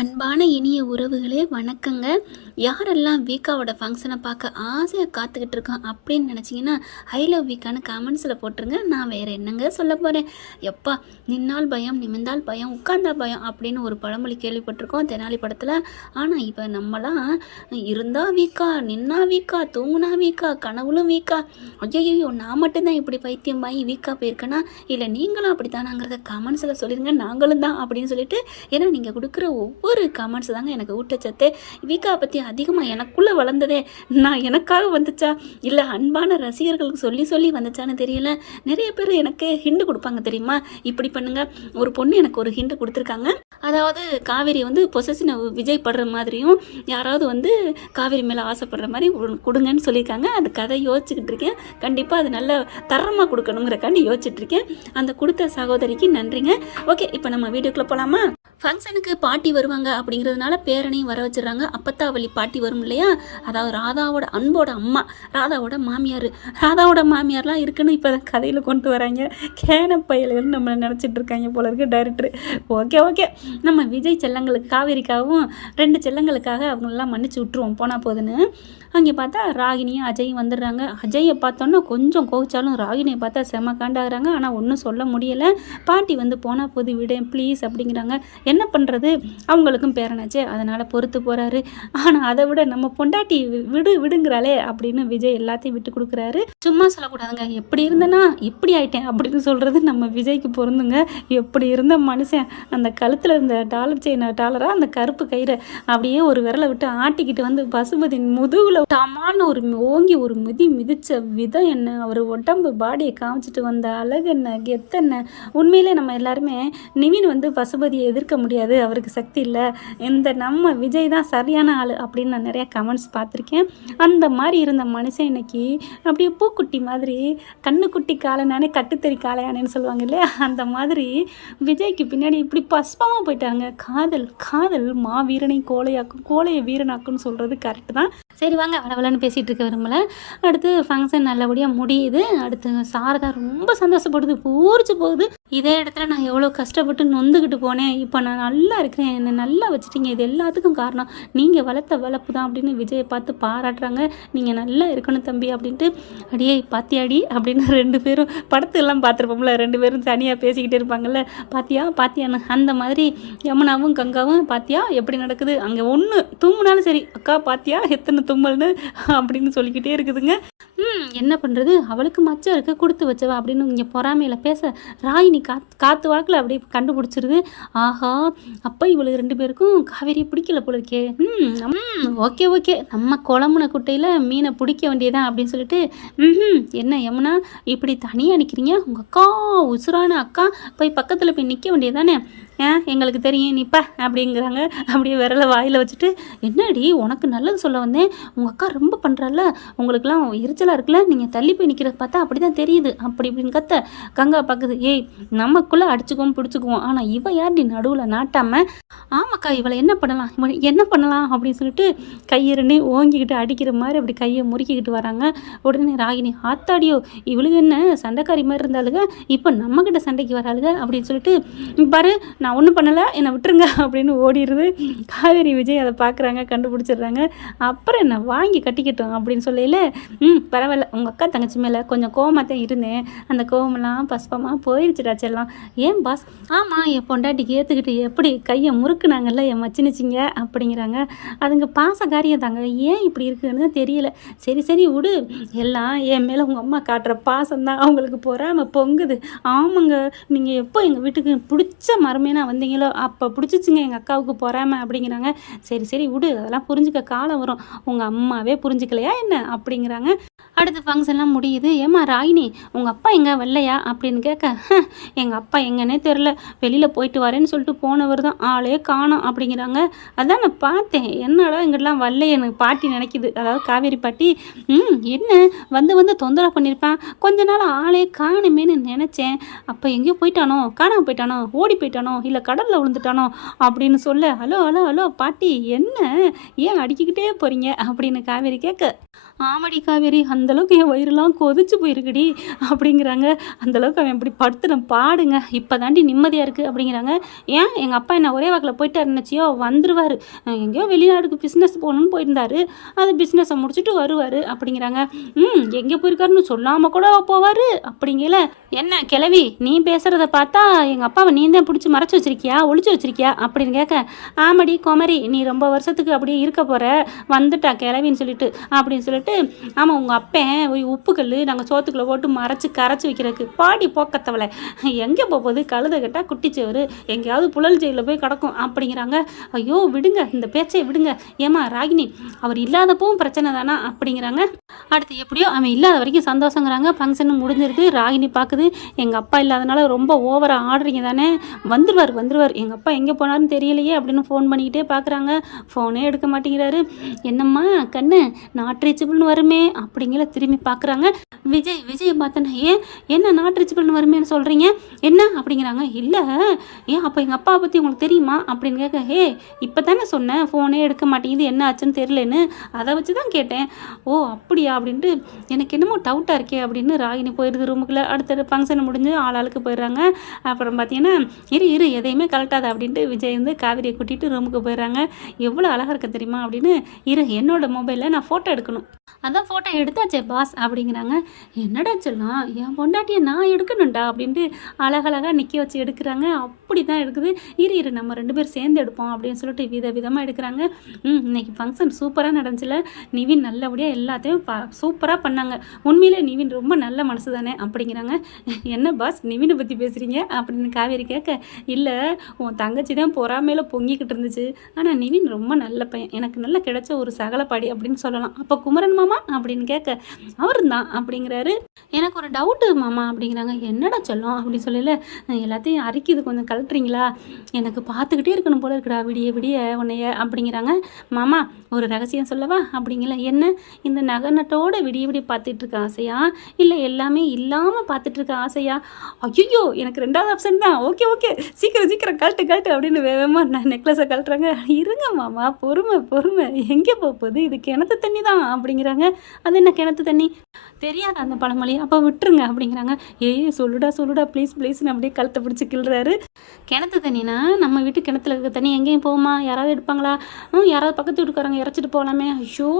அன்பான இனிய உறவுகளே வணக்கங்க. யாரெல்லாம் வீக்காவோட ஃபங்க்ஷனை பார்க்க ஆசையாக காத்துக்கிட்டு இருக்கோம் அப்படின்னு நினச்சிங்கன்னா ஐ லவ் வீக்கான்னு கமெண்ட்ஸில் போட்டுருங்க. நான் வேறு என்னங்க சொல்ல போகிறேன். எப்பா நின்னால் பயம் நிமிர்ந்தால் பயம் உட்கார்ந்தா பயம் அப்படின்னு ஒரு பழமொழி கேள்விப்பட்டிருக்கோம் தெனாலி படத்தில். ஆனால் இப்போ நம்மலாம் இருந்தா வீக்கா, நின்னா வீக்கா, தூங்குனா வீக்கா, கனவுலும் வீக்கா. ஐயோ நான் மட்டும்தான் இப்படி பைத்தியமாகி வீக்கா போயிருக்கேன்னா இல்லை நீங்களும் அப்படி தானாங்கிறத கமெண்ட்ஸில் சொல்லிடுங்க. நாங்களும் தான் அப்படின்னு சொல்லிட்டு, ஏன்னா நீங்கள் கொடுக்குற ஒவ்வொரு கமெண்ட்ஸ் தாங்க எனக்கு ஊட்டச்சத்தே. வீக்கா பற்றி அதிகமாக எனக்குள்ளே வளர்ந்ததே நான் எனக்காக வந்துச்சா இல்லை அன்பான ரசிகர்களுக்கு சொல்லி சொல்லி வந்துச்சான்னு தெரியல. நிறைய பேர் எனக்கு ஹிண்டு கொடுப்பாங்க தெரியுமா, இப்படி பண்ணுங்க. ஒரு பொண்ணு எனக்கு ஒரு ஹிண்டு கொடுத்துருக்காங்க. அதாவது காவேரி பொசசின விஜய் படுற மாதிரியும் யாராவது காவேரி மேலே ஆசைப்படுற மாதிரி கொடுங்கன்னு சொல்லியிருக்காங்க. அது கதை யோசிச்சுக்கிட்டு இருக்கேன். கண்டிப்பாக அது நல்ல தரமாக கொடுக்கணுங்கிறக்காண்டி யோசிச்சுட்டு இருக்கேன். அந்த கொடுத்த சகோதரிக்கு நன்றிங்க. ஓகே, இப்போ நம்ம வீடியோக்குள்ளே போகலாமா? ஃபங்க்ஷனுக்கு பாட்டி வருவாங்க அப்படிங்கிறதுனால பேரனையும் வர வச்சிடறாங்க. அப்பத்தாவளி பாட்டி வரும் இல்லையா, அதாவது ராதாவோட அன்போட அம்மா, ராதாவோட மாமியார். ராதாவோட மாமியார்லாம் இருக்குன்னு இப்போ தான் கதையில் கொண்டு வராங்க. கேன பயல்கள்னு நம்ம நினச்சிட்டு இருக்காங்க போல இருக்கு டைரக்டர். ஓகே, நம்ம விஜய் செல்லங்களுக்கு காவேரிக்காகவும் 2 செல்லங்களுக்காக அவங்களெல்லாம் மன்னிச்சு விட்டுருவோம் போனால் போதுன்னு. அங்கே பார்த்தா ராகினியும் அஜயும் வந்துடுறாங்க. அஜயை பார்த்தோன்னா கொஞ்சம் கோவிச்சாலும் ராகினியை பார்த்தா செம காண்டாகிறாங்க. ஆனால் ஒன்றும் சொல்ல முடியலை. பாட்டி போனால் போது விடேன் ப்ளீஸ் அப்படிங்கிறாங்க. என்ன பண்ணுறது, அவங்களுக்கும் பேரனாச்சே, அதனால் பொறுத்து போகிறாரு. ஆனால் அதை விட நம்ம பொண்டாட்டி விடுங்கிறாளே அப்படின்னு விஜய் எல்லாத்தையும் விட்டு கொடுக்குறாரு. சும்மா சொல்லக்கூடாதுங்க, எப்படி இருந்தேன்னா இப்படி ஆயிட்டேன் அப்படின்னு சொல்கிறது நம்ம விஜய்க்கு பொருந்துங்க. எப்படி இருந்த மனுஷன் அந்த கழுத்தில் இருந்த டாலராக அந்த கருப்பு கயிறை அப்படியே ஒரு விரலை விட்டு ஆட்டிக்கிட்டு பசுபதி முதுகுல டமான்னு ஒரு ஓங்கி ஒரு மிதிச்ச விதம் என்ன, அவர் உடம்பு பாடியை காமிச்சிட்டு வந்த அழகு என்ன, கெத்தென்ன. உண்மையிலே நம்ம எல்லாருமே நிவின் பசுபதியை எதிர்க்க முடியாது, அவருக்கு சக்தி இல்லை, இந்த நம்ம விஜய் தான் சரியான ஆள் அப்படின்னு நான் நிறையா கமெண்ட்ஸ் பார்த்துருக்கேன். அந்த மாதிரி இருந்த மனுஷன் இன்னைக்கு அப்படியே பூக்குட்டி மாதிரி கண்ணுக்குட்டி காளையானே கட்டுத்தறி காளையானேன்னு சொல்லுவாங்க இல்லையா, அந்த மாதிரி விஜய்க்கு பின்னாடி இப்படி பஸ்பமாக போயிட்டாங்க. காதல் மாவீரனை கோழையாக்கும், கோழையை வீரனாக்குன்னு சொல்கிறது கரெக்டு தான். சரி வாங்க, வளவலன்னு பேசிகிட்டு இருக்க விரும்பலை. அடுத்து ஃபங்க்ஷன் நல்லபடியாக முடியுது. அடுத்து சாரதா ரொம்ப சந்தோஷப்படுது, பூரிச்சு போகுது. இதே இடத்துல நான் எவ்வளோ கஷ்டப்பட்டு நொந்துக்கிட்டு போனேன், இப்போ நான் நல்லா இருக்கிறேன், என்னை நல்லா வச்சுட்டீங்க, இது எல்லாத்துக்கும் காரணம் நீங்கள் வளர்த்த வளர்ப்பு தான் அப்படின்னு விஜயை பார்த்து பாராட்டுறாங்க. நீங்கள் நல்லா இருக்கணும் தம்பி அப்படின்ட்டு. அடியே பாத்தியாடி அப்படின்னு 2 பேரும் படத்துலாம் பார்த்துருப்போம்ல, 2 பேரும் தனியாக பேசிக்கிட்டே இருப்பாங்கல்ல, பாத்தியான்னு. அந்த மாதிரி யமுனாவும் கங்காவும் பாத்தியா எப்படி நடக்குது அங்கே, ஒன்று தும்முனாலும் சரி அக்கா பாத்தியா எத்தனை தும்மல்னு அப்படின்னு சொல்லிக்கிட்டே இருக்குதுங்க. என்ன பண்ணுறது, அவளுக்கு மச்சம் இருக்குது கொடுத்து வச்சவா அப்படின்னு இங்கே பொறாமையில் பேச ராகினி காற்று வாக்கில் அப்படியே கண்டுபிடிச்சிருது. ஆஹா, அப்போ இவளுக்கு 2 பேருக்கும் காவேரியை பிடிக்கல போல இருக்கே. ஓகே நம்ம குழம்புன குட்டையில் மீனை பிடிக்க வேண்டியதான் அப்படின்னு சொல்லிட்டு, என்ன யமுனா இப்படி தனியாக நிற்கிறீங்க, உங்கள் அக்கா உசுரான அக்கா போய் பக்கத்தில் போய் நிற்க வேண்டியதானே, எங்களுக்கு தெரியும் நிப்பா அப்படிங்கிறாங்க. அப்படியே விரலை வாயில் வச்சுட்டு, என்னடி உனக்கு நல்லது சொல்ல வந்தேன், உங்கள் அக்கா ரொம்ப பண்ணுறால, உங்களுக்குலாம் எரிச்சலாக இருக்குல்ல, நீங்கள் தள்ளி போய் நிற்கிறத பார்த்தா அப்படி தான் தெரியுது அப்படி இப்படின்னு கத்த கங்கா பார்க்குது. ஏய் நமக்குள்ளே அடிச்சுக்குவோம் பிடிச்சிக்குவோம், ஆனால் இவ யார்டி நடுவில் நாட்டாமல், ஆமாக்கா இவளை என்ன பண்ணலாம் அப்படின்னு சொல்லிட்டு கையை 2 ஓங்கிக்கிட்டு அடிக்கிற மாதிரி அப்படி கையை முறுக்கிக்கிட்டு வராங்க. உடனே ராகினி, ஆத்தாடியோ இவளுக்கு என்ன சண்டைக்காரி மாதிரி இருந்தாளுங்க, இப்போ நம்மக்கிட்ட சண்டைக்கு வராளுங்க அப்படின்னு சொல்லிட்டு, பாரு நான் ஒன்றும் பண்ணலை என்னை விட்டுருங்க அப்படின்னு ஓடிடுது. காவேரி விஜய் அதை பார்க்குறாங்க, கண்டுபிடிச்சிடுறாங்க. அப்புறம் என்ன வாங்கி கட்டிக்கிட்டோம் அப்படின்னு சொல்லையில், பரவாயில்ல உங்கள் அக்கா தங்கச்சி மேலே கொஞ்சம் கோவமாக தான் இருந்தேன், அந்த கோவமெல்லாம் பஸ்பமாக போயிடுச்சுடாச்செல்லாம். ஏன் பாஸ், ஆமாம் என் பொண்டாட்டிக்கு ஏற்றுக்கிட்டு எப்படி கையை முறுக்குனாங்கல்ல என் மச்சினிச்சிங்க அப்படிங்கிறாங்க. அதுங்க பாசக்காரியம் தாங்க, ஏன் இப்படி இருக்குதுன்னு தெரியல. சரி விடு, எல்லாம் என் மேலே உங்கள் அம்மா காட்டுற பாசம்தான், அவங்களுக்கு பொறாமல் பொங்குது. ஆமாங்க, நீங்கள் எப்போ எங்கள் வீட்டுக்கு பிடிச்ச மரமேனா வந்தீங்களோ அப்போ பிடிச்சிச்சிங்க எங்கள் அக்காவுக்கு பொறாமல் அப்படிங்கிறாங்க. சரி விடு, அதெல்லாம் புரிஞ்சுக்க காலம் வரும், உங்கள் அம்மாவே புரிஞ்சுக்கலையா என்ன அப்படிங்கிறாங்க. அடுத்து ஃபங்க்ஷன்லாம் முடியுது. ஏம்மா ராகினி உங்கள் அப்பா எங்கே வரலையா அப்படின்னு கேட்க, எங்கள் அப்பா எங்கன்னே தெரில, வெளியில் போயிட்டு வரேன்னு சொல்லிட்டு போனவர் தான், ஆளே காணோம் அப்படிங்கிறாங்க. அதான் நான் பார்த்தேன், என்னடா இங்கெல்லாம் வரல எனக்கு பாட்டி நினைக்கிது, அதாவது காவேரி பாட்டி. என்ன தொந்தரவு பண்ணியிருப்பேன், கொஞ்ச நாள் ஆளே காணுமேனு நினச்சேன், அப்போ எங்கேயோ போயிட்டானோ, காணாமல் போயிட்டானோ, ஓடி போயிட்டானோ, இல்லை கடலில் விழுந்துட்டானோ அப்படின்னு சொல்ல, ஹலோ ஹலோ ஹலோ பாட்டி என்ன ஏன் அடிக்கிக்கிட்டே போகிறீங்க அப்படின்னு காவேரி கேட்க, ஆமாடி காவேரி அந்தளவுக்கு என் வயிறுலாம் கொதிச்சு போயிருக்குடி அப்படிங்கிறாங்க. அந்தளவுக்கு அவன் இப்படி படுத்துன பாடுங்க இப்போ தாண்டி நிம்மதியாக இருக்குது அப்படிங்கிறாங்க. ஏன் எங்கள் அப்பா என்ன ஒரே வாக்கில் போயிட்டாரு நினச்சியோ, வந்துருவார், எங்கேயோ வெளிநாடுக்கு பிஸ்னஸ் போகணுன்னு போயிருந்தாரு, அது பிஸ்னஸை முடிச்சுட்டு வருவார் அப்படிங்கிறாங்க. எங்கே போயிருக்காருன்னு சொல்லாமல் கூட போவார் அப்படிங்கல. என்ன கிளவி நீ பேசுகிறத பார்த்தா எங்கள் அப்பாவை நீ தான் பிடிச்சி மறைச்சி வச்சிருக்கியா, ஒளிச்சு வச்சிருக்கியா அப்படின்னு கேட்க, ஆமாடி குமரி நீ ரொம்ப வருஷத்துக்கு அப்படியே இருக்க போகிற, வந்துட்டா கிளவின்னு சொல்லிட்டு அப்படின்னு சொல்லிட்டு, ஆமாம் உங்கள் அப்பன் உப்புக்கல் நாங்கள் சோத்துக்குள்ளே போட்டு கரைச்சி வைக்கிறதுக்கு பாடி போக்கத்தவளை எங்கே போகுது, கழுத கட்டா குட்டிச்சவர் எங்கேயாவது புழல் ஜெயிலில் போய் கிடக்கும் அப்படிங்கிறாங்க. ஐயோ விடுங்க இந்த பேச்சை விடுங்க, ஏமா ராகினி அவர் இல்லாதப்பவும் பிரச்சனை தானா அப்படிங்கிறாங்க. அடுத்து எப்படியோ அவன் இல்லாத வரைக்கும் சந்தோஷங்கிறாங்க. ஃபங்க்ஷன் முடிஞ்சிருக்கு. ராகினி பார்க்குது எங்கள் அப்பா இல்லாதனால ரொம்ப ஓவராக ஆடுறீங்க தானே, வந்துடுவார் எங்கள் அப்பா எங்கே போனாருன்னு தெரியலையே அப்படின்னு ஃபோன் பண்ணிக்கிட்டே பார்க்குறாங்க. ஃபோனே எடுக்க மாட்டேங்கிறாரு. என்னம்மா கண்ணு நாட் ரீச்சபிள்னு வருமே அப்படிங்கிற திரும்பி பார்க்குறாங்க. விஜய் பார்த்தேன்னா என்ன நாட் ரீச்சபிள்னு வருமேன்னு சொல்கிறீங்க என்ன அப்படிங்கிறாங்க. இல்லை ஏன் அப்போ எங்கள் அப்பாவை பற்றி உங்களுக்கு தெரியுமா அப்படின்னு கேட்க, இப்போ தானே சொன்னேன் ஃபோனே எடுக்க மாட்டேங்குது என்ன ஆச்சுன்னு தெரியலன்னு, அதை வச்சு தான் கேட்டேன். ஓ அப்படியா அப்படின்ட்டு எனக்கு என்னமோ டவுட்டாக இருக்கே அப்படின்னு ராகினி போயிடுது ரூமுக்குள்ளே. அடுத்த ஃபங்க்ஷன் முடிஞ்சு ஆளுக்கு போயிடுறாங்க. அப்புறம் பார்த்தீங்கன்னா இரு எதையுமே கலட்டாத அப்படின்ட்டு விஜய் வந்து காவிரியை கூட்டிகிட்டு ரூமுக்கு போயிடுறாங்க. எவ்வளோ அழகாக இருக்க தெரியுமா அப்படின்னு, என்னோட மொபைலில் நான் ஃபோட்டோ எடுக்கணும், அதான் ஃபோட்டோ எடுத்தாச்சே பாஸ் அப்படிங்கிறாங்க. என்னடா சொல்லலாம் என் பொண்டாட்டியை நான் எடுக்கணும்டா அப்படின்ட்டு அழகழகாக நிற்க வச்சு எடுக்கிறாங்க. அப்படி தான் எடுக்குது. இரு நம்ம 2 பேரும் சேர்ந்து எடுப்போம் அப்படின்னு சொல்லிட்டு விதமாக எடுக்கிறாங்க. இன்னைக்கு ஃபங்க்ஷன் சூப்பராக நடந்துச்சுல, நிவின் நல்லபடியாக எல்லாத்தையும் சூப்பராக பண்ணாங்க. உண்மையிலே நிவின் ரொம்ப நல்ல மனசு தானே அப்படிங்கிறாங்க. என்ன பாஸ் நிவினை பற்றி பேசுகிறீங்க அப்படின்னு காவேரி கேட்க, இல்லை உன் தங்கச்சி தான் பொறாமையில பொங்கிக்கிட்டு இருந்துச்சு, ஆனால் நிவின் ரொம்ப நல்ல பையன், எனக்கு நல்லா கிடைச்ச ஒரு சகலப்பாடி அப்படின்னு சொல்லலாம். அப்போ குமரன் மாமா அப்படின்னு கேட்க, அவரு தான் அப்படிங்கிறாரு. எனக்கு ஒரு டவுட்டு மாமா அப்படிங்கிறாங்க. என்னடா சொல்லும் அப்படின்னு சொல்லல, எல்லாத்தையும் அரிக்குது கொஞ்சம் கழட்டுறீங்களா, எனக்கு பார்த்துக்கிட்டே இருக்கணும் போல இருக்குடா விடிய உன்னைய அப்படிங்கிறாங்க. மாமா ஒரு ரகசியம் சொல்லவா அப்படிங்கல. என்ன இந்த நகநட்டோட விடிய பார்த்துட்டு இருக்க ஆசையா, இல்லை எல்லாமே இல்லாமல் பார்த்துட்டு இருக்க ஆசையா? ஐயோ எனக்கு 2வது ஆப்ஷன் தான். ஓகே சீக்கிரம் கழட்டு அப்படின்னு வேகமாக நான் நெக்லஸை கழட்டுறாங்க. இருங்க மாமா பொறுமை எங்கே போகுது, இது கிணத்து தண்ணி தான் அப்படிங்கிறாங்க. அது என்ன கிணத்து தண்ணி தெரியாத அந்த பழமொழி, அப்போ விட்டுருங்க அப்படிங்கிறாங்க. சொல்லுடா ப்ளீஸ்னு அப்படியே கழுத்தை பிடிச்சி கிள்றாரு. கிணத்து தண்ணினா நம்ம வீட்டு கிணத்துல இருக்க தண்ணி எங்கேயும் போகுமா, யாராவது எடுப்பாங்களா, யாராவது பக்கத்து வீட்டுக்காரங்க இறச்சிட்டு போகலாமே. ஐயோ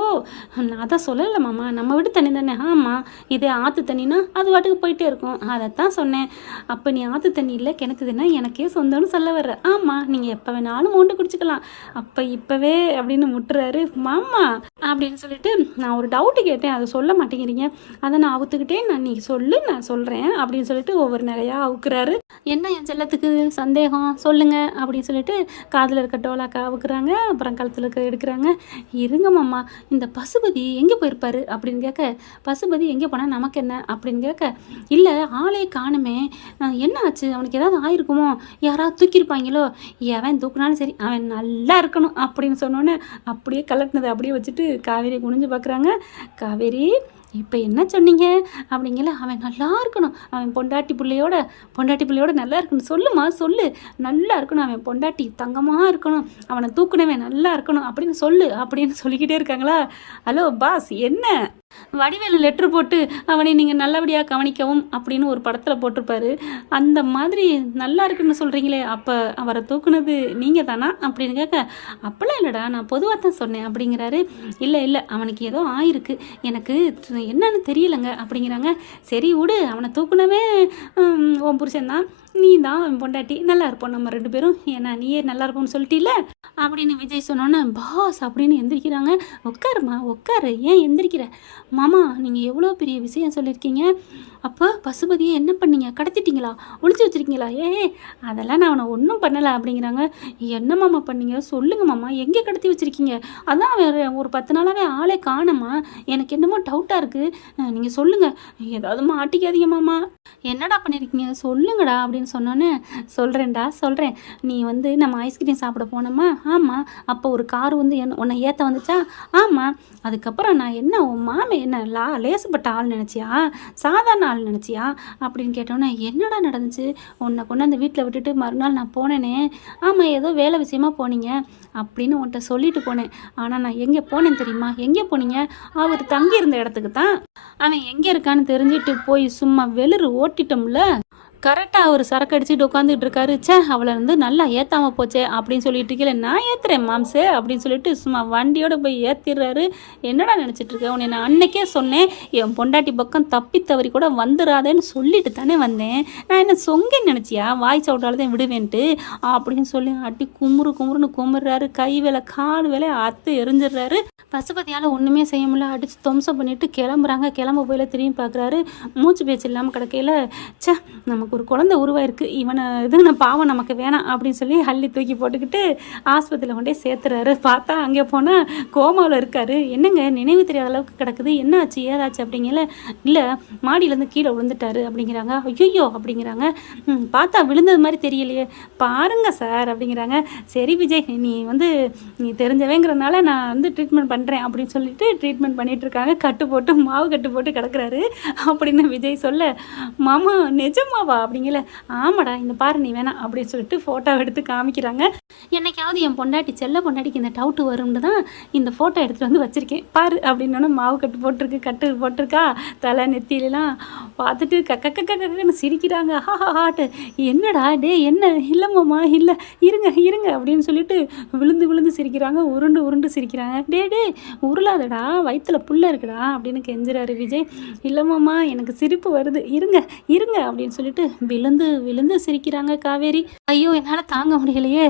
நான் அதான் சொல்லலை மாமா, நம்ம வீட்டு தண்ணி தானே. ஆமாம் இதே ஆற்று தண்ணினா அது வாட்டுக்கு போயிட்டே இருக்கும், அதைத்தான் சொன்னேன். அப்போ நீ ஆற்று தண்ணி இல்லை கிணத்து தண்ணி எனக்கே சொந்தம்னு சொல்ல வர்ற. ஆமாம் நீங்கள் எப்போ வேணாலும் மோண்டு குடிச்சிக்கலாம், அப்போ இப்போவே அப்படின்னு முட்டுறாரு. மாமா அப்படின்னு சொல்லிட்டு நான் ஒரு டவுட்டு கேட்டேன், அதை சொல்ல மாட்டேங்கிறீங்க, அதை நான் அவுத்துக்கிட்டே நீ சொல்லு நான் சொல்கிறேன் அப்படின்னு சொல்லிட்டு ஒவ்வொரு நிறையா அவுக்குறாரு. என்ன என் செல்லத்துக்கு சந்தேகம் சொல்லுங்க அப்படின்னு சொல்லிட்டு காதில் இருக்க டோலாக்கா அவுக்குறாங்க. அப்புறம் கழுத்தில் இருக்க எடுக்கிறாங்க. இருங்க மாமா இந்த பசுபதி எங்கே போயிருப்பாரு அப்படின்னு கேட்க, பசுபதி எங்கே போனால் நமக்கு என்ன அப்படின்னு கேட்க, இல்லை ஆளே காணுமே, என்ன ஆச்சு அவனுக்கு ஏதாவது ஆயிருக்குமோ, யாராவது தூக்கியிருப்பாங்களோ, எவன் தூக்குனாலும் சரி அவன் நல்லா இருக்கணும் அப்படின்னு சொன்னோன்னே அப்படியே கலட்டினதை அப்படியே வச்சுட்டு காவேரி குனிஞ்சு பார்க்குறாங்க. காவேரி இப்போ என்ன சொன்னீங்க அப்படிங்கல. அவன் நல்லா இருக்கணும், அவன் பொண்டாட்டி பிள்ளையோட நல்லா இருக்கணும், சொல்லுமா சொல்லு, நல்லா இருக்கணும், அவன் பொண்டாட்டி தங்கமாக இருக்கணும், அவனை தூக்குனவன் நல்லா இருக்கணும் அப்படின்னு சொல்லு அப்படின்னு சொல்லிக்கிட்டே இருக்காங்களா. ஹலோ பாஸ் என்ன வடிவேலு லெட்ரு போட்டு அவனை நீங்கள் நல்லபடியாக கவனிக்கவும் அப்படின்னு ஒரு படத்தில் போட்டிருப்பாரு, அந்த மாதிரி நல்லா இருக்குன்னு சொல்கிறீங்களே, அப்போ அவரை தூக்குனது நீங்கள் தானா அப்படின்னு கேட்க, அப்போல்லாம் இல்லைடா நான் பொதுவாக தான் சொன்னேன் அப்படிங்கிறாரு. இல்லை அவனுக்கு ஏதோ ஆயிருக்கு, எனக்கு என்னன்னு தெரியலைங்க அப்படிங்கிறாங்க. சரி விடு, அவனை தூக்குனவே உன் புருஷன் தான், நீ தான் அவன் பொண்டாட்டி, நல்லா இருப்போம் நம்ம 2 பேரும், ஏன்னா நீயே நல்லா இருப்போம்னு சொல்லிட்டீல அப்படின்னு விஜய் சொன்னோன்னே பாஸ் அப்படின்னு எந்திரிக்கிறாங்க. உட்காருமா உட்காரு, ஏன் எந்திரிக்கிற? மாமா நீங்கள் எவ்வளோ பெரிய விஷயம் சொல்லியிருக்கீங்க, அப்போ பசுபதியை என்ன பண்ணீங்க, கடத்திட்டீங்களா, ஒளிச்சு வச்சுருக்கீங்களா? அதெல்லாம் நான் அவனை ஒன்றும் பண்ணலை அப்படிங்கிறாங்க. என்ன மாமா பண்ணீங்க சொல்லுங்க மாமா, எங்கே கடத்தி வச்சுருக்கீங்க? அதான் வேறு ஒரு 10 நாளாகவே ஆளே காணுமா, எனக்கு என்னமோ டவுட்டாக இருக்குது, நீங்கள் சொல்லுங்கள், ஏதாவது மாட்டிக்காதீங்க மாமா. என்னடா பண்ணியிருக்கீங்க சொல்லுங்கடா அப்படின்னு சொன்னோன்னே, சொல்கிறேன், நீ வந்து நம்ம ஐஸ்கிரீம் சாப்பிட போனோமா, ஆமாம், அப்போ ஒரு கார் வந்து உன்னை ஏற்ற வந்துச்சா, ஆமாம், அதுக்கப்புறம் நான் என்ன உன் மாமே என்ன லேசுப்பட்ட ஆள் நினச்சியா, சாதாரண நாள் நினச்சியா அப்படின்னு கேட்டோன்னே, என்னடா நடந்துச்சு? உன்னை கொண்டு அந்த வீட்டில் விட்டுட்டு மறுநாள் நான் போனேனே. ஆமாம், ஏதோ வேலை விஷயமா போனீங்க அப்படின்னு உன்கிட்ட சொல்லிட்டு போனேன். ஆனால் நான் எங்கே போனேன் தெரியுமா? எங்கே போனீங்க? அவர் தங்கியிருந்த இடத்துக்கு தான். அவன் எங்கே இருக்கான்னு தெரிஞ்சுட்டு போய் சும்மா வெளிறு ஓட்டிட்டோம்ல. கரெக்டாக அவர் சரக்கு அடிச்சுட்டு உட்காந்துட்டு இருக்காரு. ச்சே, அவளை வந்து நல்லா ஏற்றாமல் போச்சே அப்படின்னு சொல்லிட்டு இருக்கல, நான் ஏற்றுறேன் மாம்சே அப்படின்னு சொல்லிட்டு சும்மா வண்டியோட போய் ஏற்றிடுறாரு. என்னடா நினச்சிட்டு இருக்க? உன்னை நான் அன்னைக்கே சொன்னேன், என் பொண்டாட்டி பக்கம் தப்பி தவறி கூட வந்துடாதேன்னு சொல்லிட்டு தானே வந்தேன். நான் என்ன சொங்கன்னு நினச்சியா? வாய் சவுட்டால தான் விடுவேன்ட்டு அப்படின்னு சொல்லி அடி குமுறுன்னு குமுறாரு. கை வேலை கால் வேலை அத்து எரிஞ்சிடுறாரு. பசுபதியால் ஒன்றுமே செய்ய முடியல. அடித்து துவம்சம் பண்ணிட்டு கிளம்புறாங்க. கிளம்ப போயில திரும்பி பார்க்குறாரு. மூச்சு பேச்சு இல்லாமல் கிடக்கையில், ச்சே நமக்கு ஒரு குழந்தை உருவாயிருக்கு, இவனை இதுன்னு பாவம் நமக்கு வேணாம் அப்படின்னு சொல்லி அள்ளி தூக்கி போட்டுக்கிட்டு ஆஸ்பத்திரியில் கொண்டே சேர்த்துறாரு. பார்த்தா அங்கே போனால் கோமாவில் இருக்காரு. என்னங்க நினைவு தெரியாத அளவுக்கு கிடக்குது, என்ன ஆச்சு ஏதாச்சு அப்படிங்கல. இல்லை, மாடியிலேருந்து கீழே விழுந்துட்டாரு அப்படிங்கிறாங்க. ஐயோ அப்படிங்கிறாங்க. பார்த்தா விழுந்தது மாதிரி தெரியலையே, பாருங்க சார் அப்படிங்கிறாங்க. சரி விஜய், நீ தெரிஞ்சவேங்கிறதுனால நான் வந்து ட்ரீட்மெண்ட் பண்ணுறேன் அப்படின்னு சொல்லிட்டு ட்ரீட்மெண்ட் பண்ணிட்டு இருக்காங்க. மாவு கட்டு போட்டு கிடக்குறாரு அப்படின்னு விஜய் சொல்ல, மாமா நிஜமாவா அப்படிங்கல. ஆமாடா, இந்த பாரு நீ வேணாம் அப்படின்னு சொல்லிட்டு ஃபோட்டோ எடுத்து காமிக்கிறாங்க. என்னைக்காவது என் பொண்டாட்டி செல்ல பொண்டாட்டிக்கு இந்த டவுட்டு வரும்னு தான் இந்த ஃபோட்டோ எடுத்துகிட்டு வந்து வச்சுருக்கேன் பாரு அப்படின்னோன்னா, மாவு கட்டு போட்டிருக்கா தலை நெத்திலாம் பார்த்துட்டு கக்கன்னு சிரிக்கிறாங்க. ஹாட்டு என்னடா டே என்ன? இல்லை மாமா இல்லை, இருங்க அப்படின்னு சொல்லிட்டு விழுந்து சிரிக்கிறாங்க. உருண்டு சிரிக்கிறாங்க. டே உருளாதடா, வயிற்றுல புல்ல இருக்குடா அப்படின்னு கெஞ்சுறாரு விஜய். இல்லை மாமா எனக்கு சிரிப்பு வருது, இருங்க அப்படின்னு சொல்லிட்டு விழுந்து சிரிக்கிறாங்க காவேரி. ஐயோ என்னால் தாங்க முடியலையே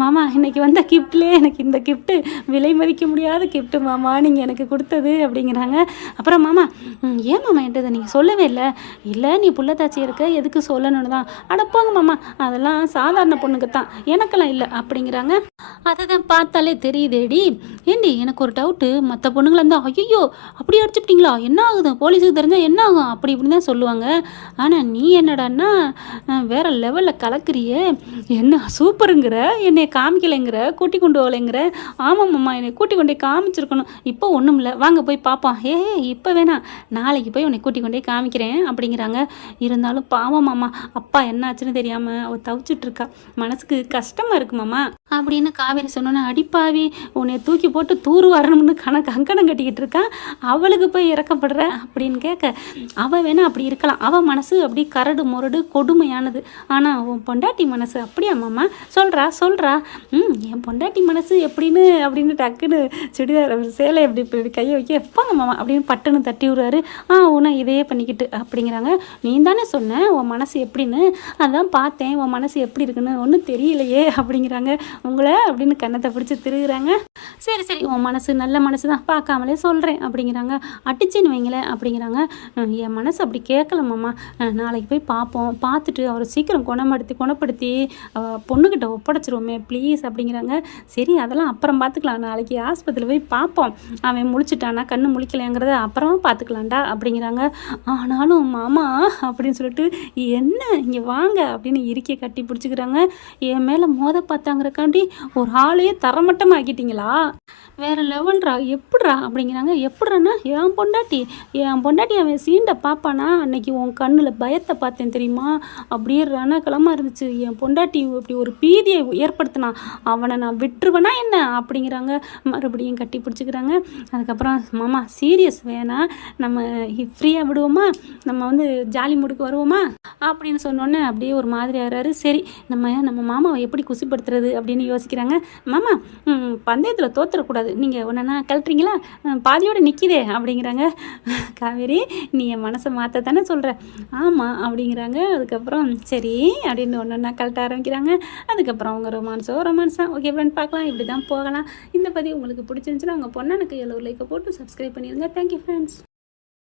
மாமா, இன்னைக்கு வந்த கிஃப்ட்லேயே எனக்கு இந்த கிஃப்ட்டு விலை மதிக்க முடியாத கிஃப்ட்டு மாமா நீங்கள் எனக்கு கொடுத்தது அப்படிங்கிறாங்க. அப்புறம் மாமா, ஏன் மாமா என்கிட்ட நீங்கள் சொல்லவே இல்லை நீ புள்ளத்தாச்சி இருக்க எதுக்கு சொல்லணும்னு தான். அடப்போங்க மாமா, அதெல்லாம் சாதாரண பொண்ணுக்கு தான், எனக்கெல்லாம் இல்லை அப்படிங்கிறாங்க. அதை தான் பார்த்தாலே தெரியுதேடி. ஏண்டி எனக்கு ஒரு டவுட்டு, மற்ற பொண்ணுங்களா இருந்தால் ஐயோ அப்படி அடிச்சுப்பிட்டீங்களா, என்ன ஆகுது, போலீஸுக்கு தெரிஞ்சால் என்ன ஆகும் அப்படி இப்படின்னு தான் சொல்லுவாங்க. ஆனால் நீ என்னடான்னா வேற லெவலில் கலக்குறியே, என்ன சூப்பருங்கிற, என்னை காமிக்கலைங்கிற, கூட்டி கொண்டு போகலைங்கிற. ஆமாம்மா, என்னை கூட்டி கொண்டே காமிச்சிருக்கணும். இப்போ ஒன்றும் இல்லை, வாங்க போய் பார்ப்போம். இப்போ வேணாம், நாளைக்கு போய் உன்னை கூட்டி கொண்டே காமிக்கிறேன் அப்படிங்கிறாங்க. இருந்தாலும் பாவம் மாமா, அப்பா என்னாச்சுன்னு தெரியாமல் அவள் தவிச்சிட்டு இருக்கா, மனசுக்கு கஷ்டமாக இருக்கு மாமா அப்படின்னு காவேரி சொன்னோன்னே, அடிப்பாவி உன்னை தூக்கி போட்டு தூரு வரணும்னு கங்கணம் கட்டிக்கிட்டு இருக்கான், அவளுக்கு போய் இறக்கப்படுற அப்படின்னு கேட்க, அவள் வேணா அப்படி இருக்கலாம், அவள் மனசு அப்படி கரடு முரடு கொடுமையானது. ஆனால் உன் பொண்டாட்டி மனசு அப்படியா மாமா? சொல்கிறா என் பொண்டாட்டி மனசு அப்படின்னு டக்குன்னு சுடிதார் சேலை இப்படி கையை வைக்க, எப்போங்க மாமா அப்படின்னு பட்டுன்னு தட்டி விடுறாரு. உன்னை இதே பண்ணிக்கிட்டு அப்படிங்கிறாங்க. நீ தானே சொன்ன உன் மனசு எப்படின்னு, அதான் பார்த்தேன் உன் மனசு எப்படி இருக்குன்னு, ஒன்றும் தெரியலையே அப்படிங்கிறாங்க. உங்களை அப்படின்னு கன்னத்தை பிடிச்சி திருகுறாங்க. சரி உன் மனசு நல்ல மனசு தான், பார்க்காமலே சொல்கிறேன் அப்படிங்கிறாங்க. அடிச்சுன்னு வைங்களேன் அப்படிங்கிறாங்க. என் மனசு அப்படி கேட்கலம்மாம்மா, நாளைக்கு போய் பார்ப்போம், பார்த்துட்டு அவரை சீக்கிரம் குணப்படுத்தி பொண்ணுக்கிட்ட ஒப்படைச்சிருவோமே ப்ளீஸ் அப்படிங்கிறாங்க. சரி அதெல்லாம் அப்புறம் பார்த்துக்கலாம், நாளைக்கு ஆஸ்பத்திரியில் போய் பார்ப்போம், அவன் முழிச்சிட்டானா கண்ணு முழிக்கலைங்கிறத அப்புறமா பார்த்துக்கலாம்டா அப்படிங்கிறாங்க. ஆனாலும் மாமா அப்படின்னு சொல்லிட்டு, என்ன இங்கே வாங்க அப்படின்னு இறுக்கிய கட்டி பிடிச்சிக்கிறாங்க. என் மேலே மோத பார்த்தாங்கிறக்காண்டி ஒரு ஆளையே தரமட்டமாக ஆக்கிட்டீங்களா, வேற லெவல்ரா, எப்படிரா அப்படிங்கிறாங்க. எப்படிறான்னா, என் பொண்டாட்டி அவன் சீண்டை பார்ப்பானா, அன்னைக்கு உன் கண்ணில் பயத்தை பார்த்தேன் தெரியுமா, அப்படியே ரணக்கிழமாக இருந்துச்சு. என் பொண்டாட்டி இப்படி ஒரு பீதியை ஏற்படுத்தினான், அவனை நான் விட்டுருவேனா என்ன அப்படிங்கிறாங்க. மறுபடியும் கட்டி பிடிச்சிக்கிறாங்க. அதுக்கப்புறம் மாமா சீரியஸ் வேணாம், நம்ம ஃப்ரீயாக விடுவோமா, நம்ம வந்து ஜாலி மூடுக்கு வருவோமா அப்படின்னு சொன்னோன்னே அப்படியே ஒரு மாதிரி ஆகிறாரு. சரி நம்ம மாமாவை எப்படி குசிப்படுத்துறது அப்படின்னு யோசிக்கிறாங்க. மாமா பந்தயத்தில் தோத்துறக்கூடாது, நீங்கள் ஒன்றா கழட்டுறீங்களா, பாதியோடு நிற்கிதே அப்படிங்கிறாங்க. காவேரி நீ என் மனசை மாற்ற தானே சொல்கிற, ஆமாம் அப்படிங்கிறாங்க. அதுக்கப்புறம் சரி அப்படின்னு ஒன்றா கழட்ட ஆரம்பிக்கிறாங்க. அதுக்கப்புறம் அவங்க ரொமான்ஸா ஓகே ஃப்ரெண்ட், பார்க்கலாம், இப்படி தான் போகலாம். இந்த பதிவு உங்களுக்கு பிடிச்சிருந்துச்சுன்னா உங்கள் பொண்ணனுக்கு 70 லைக்கை போட்டு சப்ஸ்கிரைப் பண்ணிடுங்க. Thank you friends.